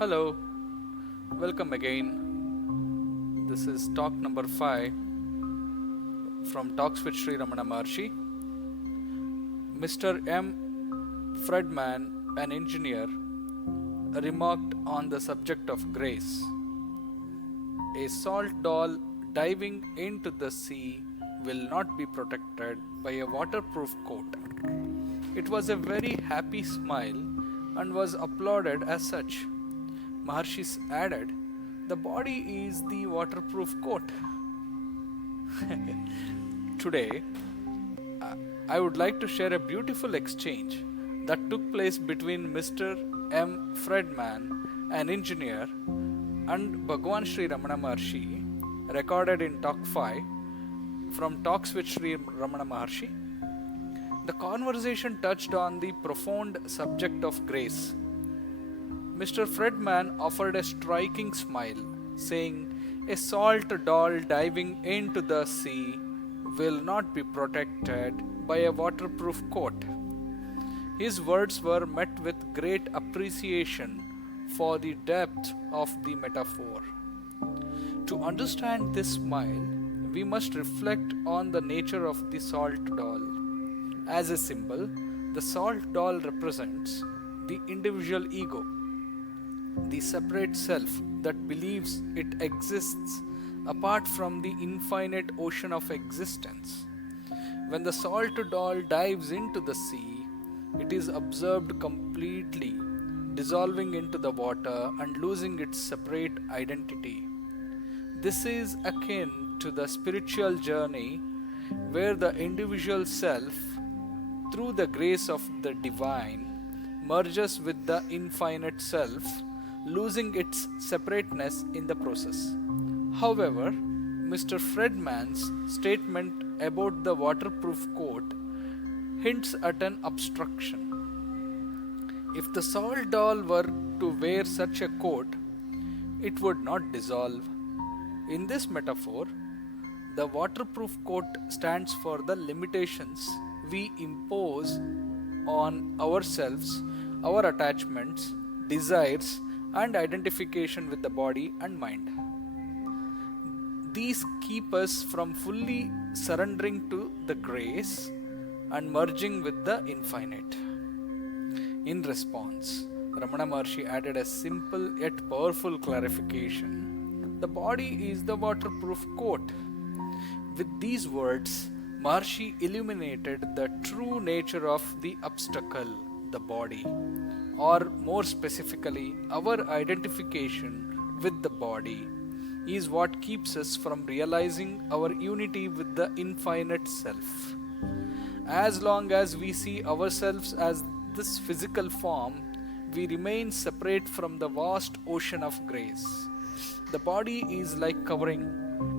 Hello, welcome again. This is talk number 5 from Talks with Shri Ramana Maharshi. Mr. M. Fredman, an engineer, remarked on the subject of grace. A salt doll diving into the sea will not be protected by a waterproof coat. It was a very happy smile and was applauded as such. Maharshi added, "The body is the waterproof coat." Today, I would like to share a beautiful exchange that took place between Mr. M. Fredman, an engineer, and Bhagwan Sri Ramana Maharshi, recorded in Talk 5 from Talks with Sri Ramana Maharshi. The conversation touched on the profound subject of grace. Mr. Fredman offered a striking smile, saying, "A salt doll diving into the sea will not be protected by a waterproof coat." His words were met with great appreciation for the depth of the metaphor. To understand this smile, we must reflect on the nature of the salt doll. As a symbol, the salt doll represents the individual ego, the separate self that believes it exists apart from the infinite ocean of existence. When the salt doll dives into the sea, it is absorbed completely, dissolving into the water and losing its separate identity. This is akin to the spiritual journey where the individual self, through the grace of the divine, merges with the infinite self, losing its separateness in the process. However, Mr. Fredman's statement about the waterproof coat hints at an obstruction. If the salt doll were to wear such a coat, it would not dissolve. In this metaphor, the waterproof coat stands for the limitations we impose on ourselves, our attachments, desires, and identification with the body and mind. These keep us from fully surrendering to the grace and merging with the infinite. In response, Ramana Maharshi added a simple yet powerful clarification. The body is the waterproof coat. With these words, Maharshi illuminated the true nature of the obstacle, the body, or more specifically, our identification with the body, is what keeps us from realizing our unity with the infinite self. As long as we see ourselves as this physical form, we remain separate from the vast ocean of grace. The body is like covering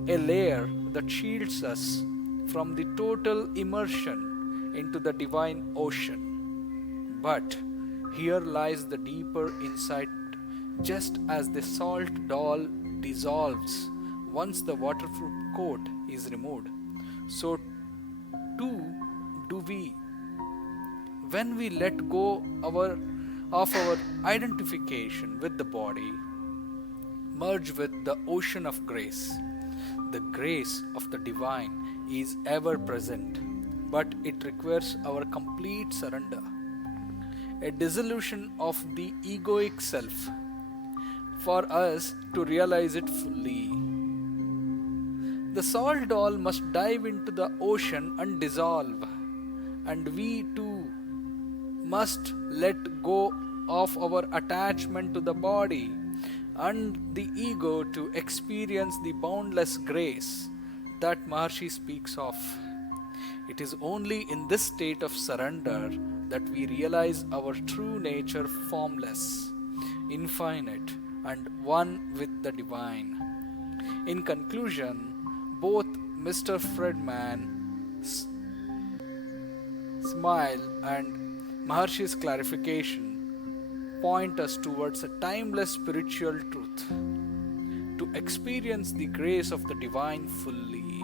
a layer that shields us from the total immersion into the divine ocean. But here lies the deeper insight. Just as the salt doll dissolves once the waterproof coat is removed, so too do we. When we let go of our identification with the body, merge with the ocean of grace. The grace of the divine is ever present, but it requires our complete surrender, a dissolution of the egoic self, for us to realize it fully. The salt doll must dive into the ocean and dissolve, and we too must let go of our attachment to the body and the ego to experience the boundless grace that Maharshi speaks of. It is only in this state of surrender that we realize our true nature, formless, infinite, and one with the divine. In conclusion, both Mr. Fredman's smile and Maharshi's clarification point us towards a timeless spiritual truth. To experience the grace of the divine fully,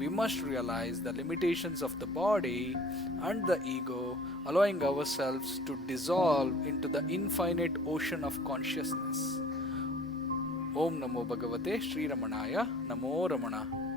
we must realize the limitations of the body and the ego, allowing ourselves to dissolve into the infinite ocean of consciousness. Om Namo Bhagavate Sri Ramanaya. Namo Ramana.